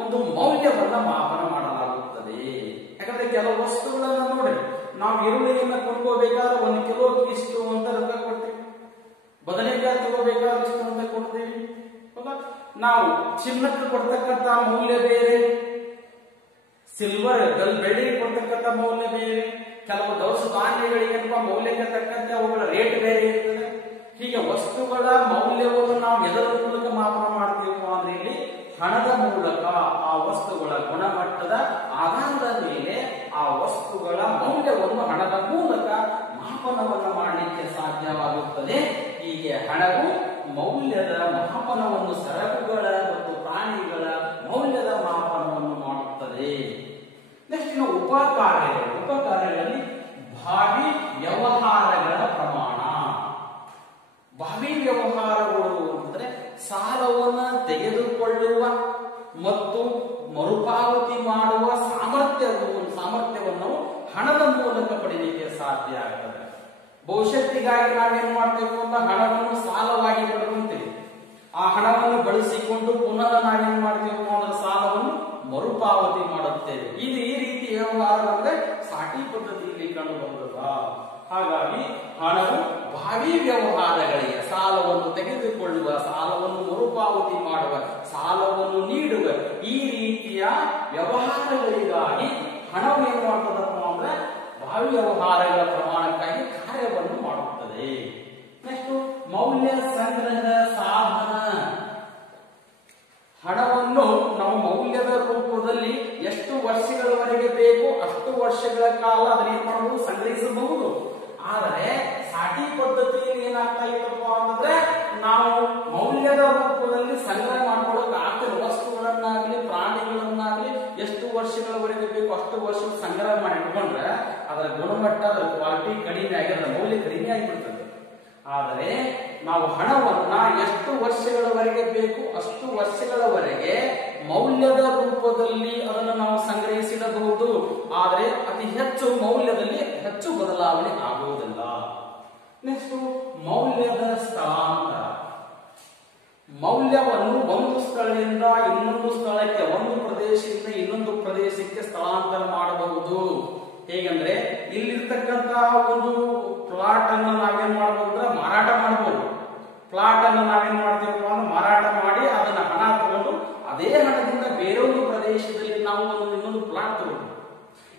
ಒಂದು ಮೌಲ್ಯವನ್ನ ಮಾಪನ ಮಾಡಲಾಗುತ್ತದೆ. ಯಾಕಂದ್ರೆ ಕೆಲವು ವಸ್ತುಗಳನ್ನ ನೋಡಿ, ನಾವು ಈರುಳ್ಳಿಯನ್ನ ಕೊಂಡ್ಕೋಬೇಕಾದ್ರೆ 1 ಕಿಲೋ ಇಷ್ಟು ಅಂತ ರೊಕ್ಕ ಕೊಡ್ತೀವಿ, ಬದನೆಕಾಯಿ ತಗೋಬೇಕಾದ್ರೆ ಇಷ್ಟು ಅಂತ ಕೊಡ್ತೀವಿ. ಹೌದಾ? ನಾವು ಚಿನ್ನಕ್ಕೆ ಕೊಡ್ತಕ್ಕಂತ ಮೌಲ್ಯ ಬೇರೆ, ಸಿಲ್ವರ್ ಬೆಳ್ಳಿಗೆ ಕೊಡ್ತಕ್ಕಂತ ಮೌಲ್ಯ ಬೇರೆ, ಕೆಲವು ದವಸ ಧಾನ್ಯಗಳಿಗೆ ಮೌಲ್ಯಕ್ಕೆ ತಕ್ಕಂತೆ ಅವುಗಳ ರೇಟ್ ಬೇರೆ ಇರ್ತದೆ. ಹೀಗೆ ವಸ್ತುಗಳ ಮೌಲ್ಯವನ್ನು ನಾವು ಎದರ ಮೂಲಕ ಮಾಪನ ಮಾಡ್ತೀವಿ ಅಂದ್ರೆ ಇಲ್ಲಿ ಹಣದ ಮೂಲಕ ಆ ವಸ್ತುಗಳ ಗುಣಮಟ್ಟದ ಆಧಾರದ ಮೇಲೆ ಆ ವಸ್ತುಗಳ ಮೌಲ್ಯವನ್ನು ಹಣದ ಮೂಲಕ ಮಾಪನವನ್ನು ಮಾಡಲಿಕ್ಕೆ ಸಾಧ್ಯವಾಗುತ್ತದೆ. ಹೀಗೆ ಹಣವು ಮೌಲ್ಯದ ಮಾಪನವನ್ನು, ಸರಕುಗಳ ಮತ್ತು ಪ್ರಾಣಿಗಳ ಮೌಲ್ಯದ ಮಾಪನವನ್ನು ಮಾಡುತ್ತದೆ. ನೆಕ್ಸ್ಟ್ ಇನ್ನು ಉಪಕಾರ್ಯಗಳಲ್ಲಿ ಭಾವಿ ವ್ಯವಹಾರಗಳ ಪ್ರಮಾಣ. ಭಾವಿ ವ್ಯವಹಾರಗಳು ಅಂದ್ರೆ ಸಾಲವನ್ನು ತೆಗೆದುಕೊಳ್ಳುವ ಮತ್ತು ಮರುಪಾವತಿ ಮಾಡುವ ಸಾಮರ್ಥ್ಯವನ್ನು ಹಣದ ಮೂಲಕ ಪಡೆಯಲಿಕ್ಕೆ ಸಾಧ್ಯ ಆಗ್ತದೆ. ಭವಿಷ್ಯತ್ತಿಗಾಗಿ ನಾವೇನ್ ಮಾಡ್ಬೇಕು ಅಂತ ಹಣವನ್ನು ಸಾಲವಾಗಿ ಪಡೆದುಕೊಂತೀವಿ. ಆ ಹಣವನ್ನು ಬಳಸಿಕೊಂಡು ಪುನಃ ನಾವೇನ್ ಮಾಡ್ತೇವೆ ಅಂದ್ರೆ ಸಾಲವನ್ನು ಮರುಪಾವತಿ ಮಾಡುತ್ತೇವೆ. ಈ ರೀತಿ ವ್ಯವಹಾರ ಅಂದ್ರೆ ಸಾಟಿ ಪದ್ಧತಿಯಲ್ಲಿ ಕಂಡು ಬರುತ್ತದ. ಹಾಗಾಗಿ ಹಣವು ಭಾವಿ ವ್ಯವಹಾರಗಳಿಗೆ ಸಾಲವನ್ನು ತೆಗೆದುಕೊಳ್ಳುವ, ಸಾಲವನ್ನು ಮರುಪಾವತಿ ಮಾಡುವ, ಸಾಲವನ್ನು ನೀಡುವ ಈ ರೀತಿಯ ವ್ಯವಹಾರಗಳಿಗಾಗಿ ಹಣವು ಏನು ಮಾಡ್ತದಪ್ಪ ಅಂದ್ರೆ ಭಾವಿ ವ್ಯವಹಾರಗಳ ಪ್ರಮಾಣಕ್ಕಾಗಿ ಕಾರ್ಯವನ್ನು ಮಾಡುತ್ತದೆ. ನೆಕ್ಸ್ಟ್ ಮೌಲ್ಯ ಸಂಗ್ರಹದ ಸಾಧನ. ಹಣವನ್ನು ನಾವು ಮೌಲ್ಯದ ರೂಪದಲ್ಲಿ ಎಷ್ಟು ವರ್ಷಗಳವರೆಗೆ ಬೇಕು ಅಷ್ಟು ವರ್ಷಗಳ ಕಾಲ ಅದನ್ನ ಏನ್ ಮಾಡಬಹುದು, ಸಂಗ್ರಹಿಸಬಹುದು. ಆದರೆ ಸಾಟಿ ಪದ್ಧತಿಯಲ್ಲಿ ಏನಾಗ್ತಾ ಇತ್ತಪ್ಪ ಅಂತಂದ್ರೆ ನಾವು ಮೌಲ್ಯದ ರೂಪದಲ್ಲಿ ಸಂಗ್ರಹ ಮಾಡ್ಕೊಳ್ಳೋಕೆ ಆಗ್ತದೆ. ವಸ್ತುಗಳನ್ನಾಗ್ಲಿ ಪ್ರಾಣಿಗಳನ್ನಾಗ್ಲಿ ಎಷ್ಟು ವರ್ಷಗಳವರೆಗೆ ಬೇಕು ಅಷ್ಟು ವರ್ಷ ಸಂಗ್ರಹ ಮಾಡಿ ಇಟ್ಕೊಂಡ್ರೆ ಅದರ ಗುಣಮಟ್ಟ, ಅದರ ಕ್ವಾಲಿಟಿ ಕಡಿಮೆ ಆಗಿ ಅದರ ಮೌಲ್ಯ ಕಡಿಮೆ ಆಗಿಬಿಡ್ತದೆ. ಆದರೆ ನಾವು ಹಣವನ್ನ ಎಷ್ಟು ವರ್ಷಗಳವರೆಗೆ ಬೇಕು ಅಷ್ಟು ವರ್ಷಗಳವರೆಗೆ ಮೌಲ್ಯದ ರೂಪದಲ್ಲಿ ಅದನ್ನು ನಾವು ಸಂಗ್ರಹಿಸಿಡಬಹುದು. ಆದರೆ ಅತಿ ಹೆಚ್ಚು ಮೌಲ್ಯದಲ್ಲಿ ಹೆಚ್ಚು ಬದಲಾವಣೆ ಆಗುವುದಿಲ್ಲ. ನೆಕ್ಸ್ಟ್ ಮೌಲ್ಯದ ಸ್ಥಳಾಂತರ. ಮೌಲ್ಯವನ್ನು ಒಂದು ಸ್ಥಳದಿಂದ ಇನ್ನೊಂದು ಸ್ಥಳಕ್ಕೆ, ಒಂದು ಪ್ರದೇಶದಿಂದ ಇನ್ನೊಂದು ಪ್ರದೇಶಕ್ಕೆ ಸ್ಥಳಾಂತರ ಮಾಡಬಹುದು. ಹೇಗಂದ್ರೆ ಇಲ್ಲಿರ್ತಕ್ಕಂತಹ ಒಂದು ಪ್ಲಾಟ್ ಅನ್ನು ನಾವೇನ್ ಮಾಡಬಹುದು ಅಂದ್ರೆ ಮಾರಾಟ ಮಾಡಬಹುದು. ಪ್ಲಾಟ್ ಅನ್ನು ನಾವೇನ್ ಮಾಡ್ತೀವಪ್ಪ ಅಂದ್ರೆ ಮಾರಾಟ ಮಾಡಿ ಅದನ್ನ ಹಣ ತಗೊಂಡು ಅದೇ ಹಣದಿಂದ ಬೇರೊಂದು ಪ್ರದೇಶದಲ್ಲಿ ನಾವು ಇನ್ನೊಂದು ಪ್ಲಾಟ್ ತಗೊಂಡು,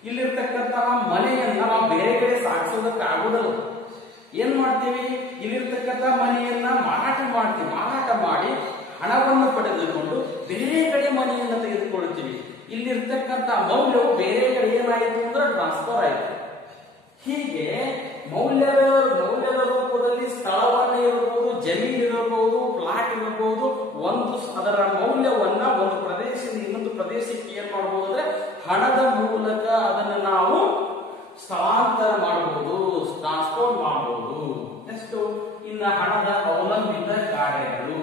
ಇಲ್ಲಿರ್ತಕ್ಕಂತಹ ಮನೆಯನ್ನ ನಾವು ಬೇರೆ ಕಡೆ ಸಾಗಿಸೋದಕ್ಕೆ ಆಗುವುದಲ್ಲ. ಏನ್ ಮಾಡ್ತೀವಿ, ಇಲ್ಲಿರ್ತಕ್ಕಂಥ ಮನೆಯನ್ನ ಮಾರಾಟ ಮಾಡ್ತೀವಿ. ಮಾರಾಟ ಮಾಡಿ ಹಣವನ್ನು ಪಡೆದುಕೊಂಡು ಬೇರೆ ಕಡೆ ಮನೆಯನ್ನ ತೆಗೆದುಕೊಳ್ತೀವಿ. ಇಲ್ಲಿರ್ತಕ್ಕಂಥ ಮೌಲ್ಯವು ಬೇರೆ ಕಡೆ ಏನಾಯಿತು ಅಂದ್ರೆ ಟ್ರಾನ್ಸ್ಫರ್ ಆಯಿತು. ಹೀಗೆ ಮೌಲ್ಯದ ರೂಪದಲ್ಲಿ ಸ್ಥಳವನ್ನ ಇರಬಹುದು, ಜಮೀನು ಇರಬಹುದು, ಪ್ಲಾಟ್ ಇರಬಹುದು. ಅದರ ಮೌಲ್ಯವನ್ನ ಒಂದು ಪ್ರದೇಶದಿಂದ ಇನ್ನೊಂದು ಪ್ರದೇಶಕ್ಕೆ ಏನ್ ಮಾಡಬಹುದು ಅಂದ್ರೆ ಹಣದ ಮೂಲಕ ಅದನ್ನು ನಾವು ಸ್ಥಳಾಂತರ ಮಾಡಬಹುದು, ಟ್ರಾನ್ಸ್ಪೋರ್ಟ್ ಮಾಡಬಹುದು. ನೆಕ್ಸ್ಟ್ ಇನ್ನ ಹಣದ ಅವಲಂಬಿತ ಕಾರ್ಯಗಳು.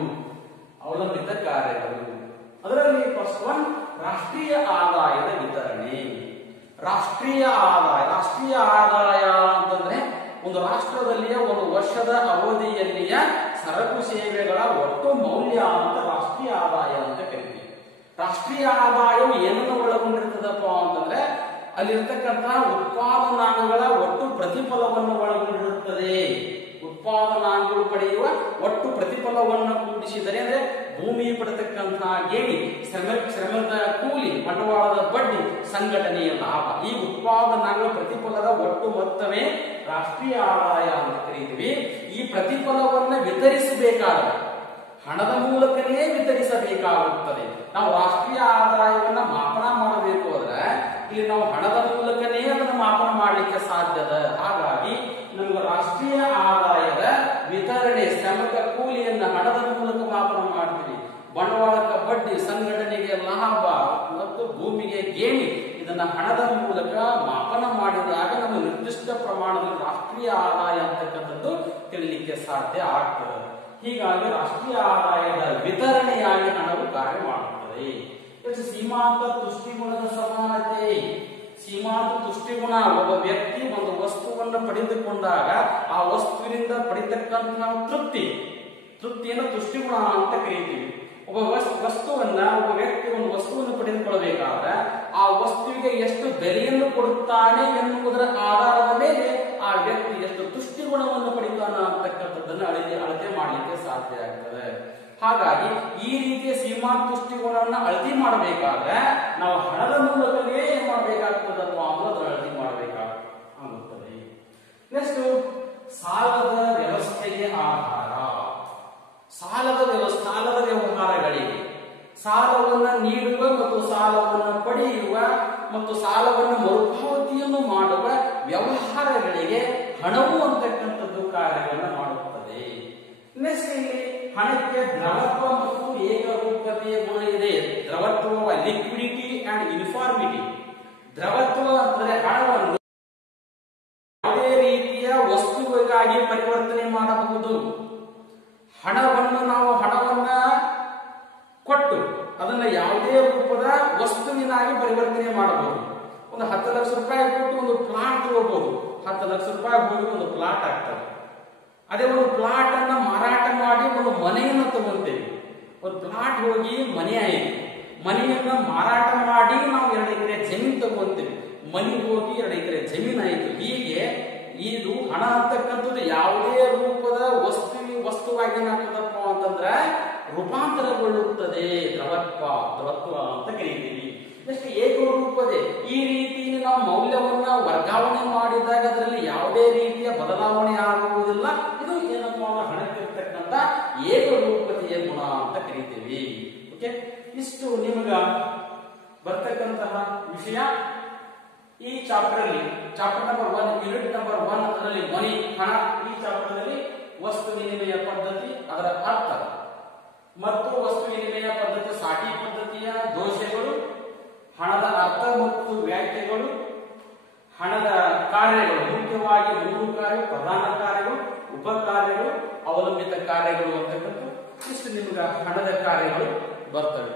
ಅದರಲ್ಲಿ ಫಸ್ಟ್ ಒನ್ ರಾಷ್ಟ್ರೀಯ ಆದಾಯದ ವಿತರಣೆ. ರಾಷ್ಟ್ರೀಯ ಆದಾಯ ಅಂತಂದ್ರೆ ಒಂದು ರಾಷ್ಟ್ರದಲ್ಲಿಯ ಒಂದು ವರ್ಷದ ಅವಧಿಯಲ್ಲಿಯ ಸರಕು ಸೇವೆಗಳ ಒಟ್ಟು ಮೌಲ್ಯ ಅಂತ ರಾಷ್ಟ್ರೀಯ ಆದಾಯ ಅಂತ ಕರಿತೀವಿ. ರಾಷ್ಟ್ರೀಯ ಆದಾಯವು ಏನನ್ನು ಒಳಗೊಂಡಿರ್ತದಪ್ಪ ಅಂತಂದ್ರೆ ಅಲ್ಲಿರ್ತಕ್ಕಂತಹ ಉತ್ಪಾದನಾಂಗಗಳ ಒಟ್ಟು ಪ್ರತಿಫಲವನ್ನು ಒಳಗೊಂಡಿರುತ್ತದೆ. ಉತ್ಪಾದನಾಂಗಗಳು ಪಡೆಯುವ ಒಟ್ಟು ಪ್ರತಿಫಲವನ್ನು ಕೂಡಿಸಿದರೆ ಅಂದ್ರೆ ಭೂಮಿ ಪಡೆತಕ್ಕಂತಹ ಗೇಣಿ, ಶ್ರಮದ ಕೂಲಿ, ಬಂಡವಾಳದ ಬಡ್ಡಿ, ಸಂಘಟನೆಯ ಲಾಭ, ಈ ಉತ್ಪಾದನಾಂಗಗಳ ಪ್ರತಿಫಲದ ಒಟ್ಟು ಮೊತ್ತವೇ ರಾಷ್ಟ್ರೀಯ ಆದಾಯ ಅಂತ ಕರೀತೀವಿ. ಈ ಪ್ರತಿಫಲವನ್ನು ವಿತರಿಸಬೇಕಾದ್ರೆ ಹಣದ ಮೂಲಕನೇ ವಿತರಿಸಬೇಕಾಗುತ್ತದೆ. ನಾವು ರಾಷ್ಟ್ರೀಯ ಆದಾಯವನ್ನ ಮಾಪನ ಮಾಡಬೇಕು ಅಂದ್ರೆ ಇಲ್ಲಿ ನಾವು ಹಣದ ಮೂಲಕನೇ ಅದನ್ನು ಮಾಪನ ಮಾಡಲಿಕ್ಕೆ ಸಾಧ್ಯದ. ಹಾಗಾಗಿ ನಮಗೆ ರಾಷ್ಟ್ರೀಯ ಆದಾಯದ ವಿತರಣೆ, ಶ್ರಮದ ಕೂಲಿಯನ್ನ ಹಣದ ಮೂಲಕ ಮಾಪನ ಮಾಡ್ತೀವಿ. ಬಂಡವಾಳಕ್ಕೆ ಬಡ್ಡಿ, ಸಂಘಟನೆಗೆ ಲಾಭ ಮತ್ತು ಭೂಮಿಗೆ ಗೇಣಿ, ಇದನ್ನ ಹಣದ ಮೂಲಕ ಮಾಪನ ಮಾಡಿದಾಗ ನಮಗೆ ನಿರ್ದಿಷ್ಟ ಪ್ರಮಾಣದಲ್ಲಿ ರಾಷ್ಟ್ರೀಯ ಆದಾಯ ಅಂತಕ್ಕಂಥದ್ದು ತಿಳಿಲಿಕ್ಕೆ ಸಾಧ್ಯ ಆಗ್ತದೆ. ಹೀಗಾಗಿ ರಾಷ್ಟ್ರೀಯ ಆದಾಯದ ವಿತರಣೆಯಾಗಿ ಹಣವು ಕಾರ್ಯ ಮಾಡುತ್ತದೆ. ಸೀಮಾಂತ ತುಷ್ಟಿಗುಣದ ಸಮಾನತೆ. ಸೀಮಾಂತ ತುಷ್ಟಿಗುಣ, ಒಬ್ಬ ವ್ಯಕ್ತಿ ಒಂದು ವಸ್ತುವನ್ನು ಪಡೆದುಕೊಂಡಾಗ ಆ ವಸ್ತುವಿನಿಂದ ಪಡಿತಕ್ಕಂತಹ ತೃಪ್ತಿಯನ್ನು ತುಷ್ಟಿಗುಣ ಅಂತ ಕರೀತೀವಿ. ಒಬ್ಬ ವ್ಯಕ್ತಿ ಒಂದು ವಸ್ತುವನ್ನು ಪಡೆದುಕೊಳ್ಳಬೇಕಾದ್ರೆ ಆ ವಸ್ತುವಿಗೆ ಎಷ್ಟು ಬೆಲೆಯನ್ನು ಕೊಡುತ್ತಾನೆ ಎನ್ನುವುದರ ಆಧಾರದ ಮೇಲೆ ಆ ವ್ಯಕ್ತಿ ಎಷ್ಟು ತುಷ್ಟಿಗುಣವನ್ನು ಪಡೆಯುತ್ತಾನೆ ಅಂತಕ್ಕಂಥದ್ದನ್ನು ಅಳತೆ ಮಾಡಲಿಕ್ಕೆ ಸಾಧ್ಯ ಆಗ್ತದೆ. ಹಾಗಾಗಿ ಈ ರೀತಿಯ ಸೀಮಾಂತ ತುಷ್ಟಿಗುಣವನ್ನು ಅಳತೆ ಮಾಡಬೇಕಾದ್ರೆ ನಾವು ಹಣದ ಮೂಲಕವೇ ಏನ್ ಮಾಡಬೇಕಾಗ್ತದಪ್ಪ ಅಂದ್ರೆ ಅದನ್ನು ಅಳತೆ ಮಾಡಬೇಕಾಗುತ್ತದೆ. ನೆಕ್ಸ್ಟ್, ಸಾಲದ ವ್ಯವಸ್ಥೆಗೆ ಆಧಾರ. ಸಾಲದ ವ್ಯವಹಾರಗಳಿಗೆ, ಸಾಲವನ್ನು ನೀಡುವ ಮತ್ತು ಸಾಲವನ್ನು ಪಡೆಯುವ ಮತ್ತು ಸಾಲವನ್ನು ಮರುಪಾವತಿಯನ್ನು ಮಾಡುವ ವ್ಯವಹಾರಗಳಿಗೆ ಹಣವು ಅಂತಕ್ಕಂಥದ್ದು ಕಾರ್ಯವನ್ನು ಮಾಡುತ್ತದೆ. ನೆಕ್ಸ್ಟ್, ಇಲ್ಲಿ ಹಣಕ್ಕೆ ದ್ರವತ್ವ ಮತ್ತು ಏಕರೂಪತೆಯ ಗುಣ ಇದೆ. ದ್ರವತ್ವ, ಲಿಕ್ವಿಡಿಟಿ ಅಂಡ್ ಯೂನಿಫಾರ್ಮಿಟಿ. ದ್ರವತ್ವ ಅಂದರೆ ಹಣವನ್ನು ಯಾವುದೇ ರೀತಿಯ ವಸ್ತುವಿಗಾಗಿ ಪರಿವರ್ತನೆ ಮಾಡಬಹುದು. ಹಣವನ್ನ ಕೊಟ್ಟು ಅದನ್ನ ಯಾವುದೇ ರೂಪದ ವಸ್ತುವಿನಾಗಿ ಪರಿವರ್ತನೆ ಮಾಡಬಹುದು. ಒಂದು 10 ಲಕ್ಷ ರೂಪಾಯಿ ಕೊಟ್ಟು ಒಂದು ಪ್ಲಾಟ್ ತಗೋಬಹುದು. 10 ಲಕ್ಷ ರೂಪಾಯಿ ಹೋಗಿ ಒಂದು ಪ್ಲಾಟ್ ಆಗ್ತದೆ. ಅದೇ ಒಂದು ಪ್ಲಾಟ್ ಅನ್ನ ಮಾರಾಟ ಮಾಡಿ ಒಂದು ಮನೆಯನ್ನು ತಗೊಂತೇವೆ. ಒಂದು ಪ್ಲಾಟ್ ಹೋಗಿ ಮನೆ ಆಯಿತು, ಮನೆಯನ್ನ ಮಾರಾಟ ಮಾಡಿ ನಾವು 2 ಎಕರೆ ಜಮೀನು ತಗೊಂತೇವೆ. ಮನೆ ಹೋಗಿ 2 ಎಕರೆ ಜಮೀನು ಆಯಿತು. ಹೀಗೆ ಇದು ಹಣ ಅಂತಕ್ಕಂಥದ್ದು ಯಾವುದೇ ರೂಪದ ವಸ್ತುವಾಗಿ ಏನಾಗ್ತದಪ್ಪ ಅಂತಂದ್ರೆ ರೂಪಾಂತರಗೊಳ್ಳುತ್ತದೆ. ದ್ರವತ್ವ ಅಂತ ಕರೀತೀವಿ. ನೆಕ್ಸ್ಟ್, ಏಕರೂಪತೆ. ಈ ರೀತಿ ನಾವು ಮೌಲ್ಯವನ್ನ ವರ್ಗಾವಣೆ ಮಾಡಿದಾಗ ಅದರಲ್ಲಿ ಯಾವುದೇ ರೀತಿಯ ಬದಲಾವಣೆ ಆಗುವುದಿಲ್ಲ. ಇದು ಏನಪ್ಪ ಹಣಕ್ಕಿರ್ತಕ್ಕಂಥ ಏಕರೂಪತೆಯ ಗುಣ ಅಂತ ಕರೀತೀವಿ. ಓಕೆ, ಇಷ್ಟು ನಿಮಗ ಬರ್ತಕ್ಕಂತಹ ವಿಷಯ. ಈ ಚಾಪ್ಟರ್ ನಂಬರ್ 1, ಯೂನಿಟ್ ನಂಬರ್ 1 ಅದರಲ್ಲಿ ಮನಿ, ಹಣ. ಈ ಚಾಪ್ಟರ್ ನಲ್ಲಿ ವಸ್ತು ವಿನಿಮಯ ಪದ್ಧತಿ, ಅದರ ಅರ್ಥ ಮತ್ತು ವಸ್ತು ವಿನಿಮಯ ಪದ್ಧತಿ, ಸಾಟಿ ಪದ್ಧತಿಯ ದೋಷಗಳು, ಹಣದ ಅರ್ಥ ಮತ್ತು ವ್ಯಾಖ್ಯೆಗಳು, ಹಣದ ಕಾರ್ಯಗಳು, ಮುಖ್ಯವಾಗಿ 3 ಕಾರ್ಯ: ಪ್ರಧಾನ ಕಾರ್ಯಗಳು, ಉಪ ಕಾರ್ಯಗಳು, ಅವಲಂಬಿತ ಕಾರ್ಯಗಳು ಅಂತಕ್ಕಂಥ ಇಷ್ಟು ನಿಮ್ಗೆ ಹಣದ ಕಾರ್ಯಗಳು ಬರ್ತವೆ.